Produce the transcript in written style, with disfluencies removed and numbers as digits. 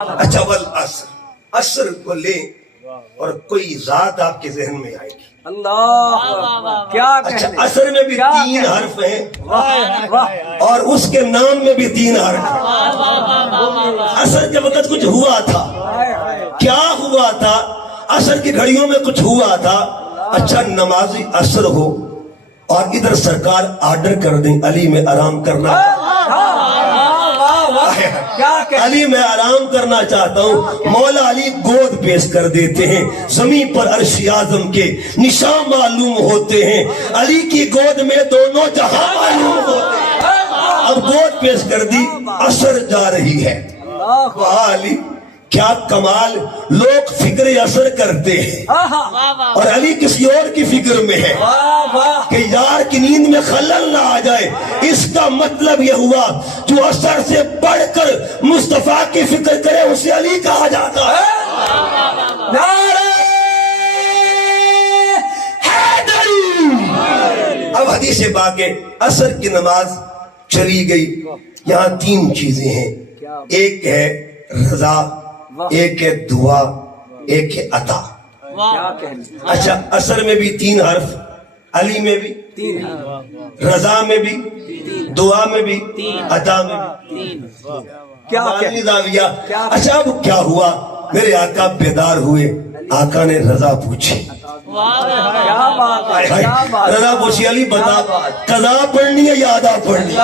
اچھا والعصر، عصر کو لے اور کوئی ذات آپ کے ذہن میں آئے گی۔ اللہ کیا اچھا عصر میں بھی تین حرف ہیں اور اس کے نام میں بھی تین حرف ہیں۔ عصر کے وقت کچھ ہوا تھا، کیا ہوا تھا؟ عصر کی گھڑیوں میں کچھ ہوا تھا۔ اچھا نمازی عصر ہو اور ادھر سرکار آرڈر کر دیں علی میں آرام کرنا، علی میں آرام کرنا چاہتا ہوں، مولا علی گود پیش کر دیتے ہیں، زمین پر عرش اعظم کے نشان معلوم ہوتے ہیں، علی کی گود میں دونوں جہاں معلوم ہوتے ہیں۔ اب گود پیش کر دی، عصر جا رہی ہے۔ علی کیا کمال، لوگ فکر عصر کرتے ہیں اور علی کسی اور کی فکر میں ہے کہ یار کی نیند میں خلل نہ آ جائے۔ اس کا مطلب یہ ہوا جو عصر سے بڑھ کر مصطفیٰ کی فکر کرے اسے علی کہا جاتا ہے۔ نعرہ حیدری۔ اب حدیث پاک ہے، عصر کی نماز چلی گئی، یہاں تین چیزیں ہیں، ایک ہے رضا، ایک ہے دعا، ایک ہے عطا۔ اچھا عصر میں بھی تین حرف، علی میں بھی تین، رضا میں بھی، دعا میں بھی، عطا میں بھی۔ اچھا اب کیا ہوا؟ میرے آقا بیدار ہوئے، آقا نے رضا پوچھی، رضا پوچھی، علی بتا قضا پڑھنی ہے یا ادا پڑھنی ہے؟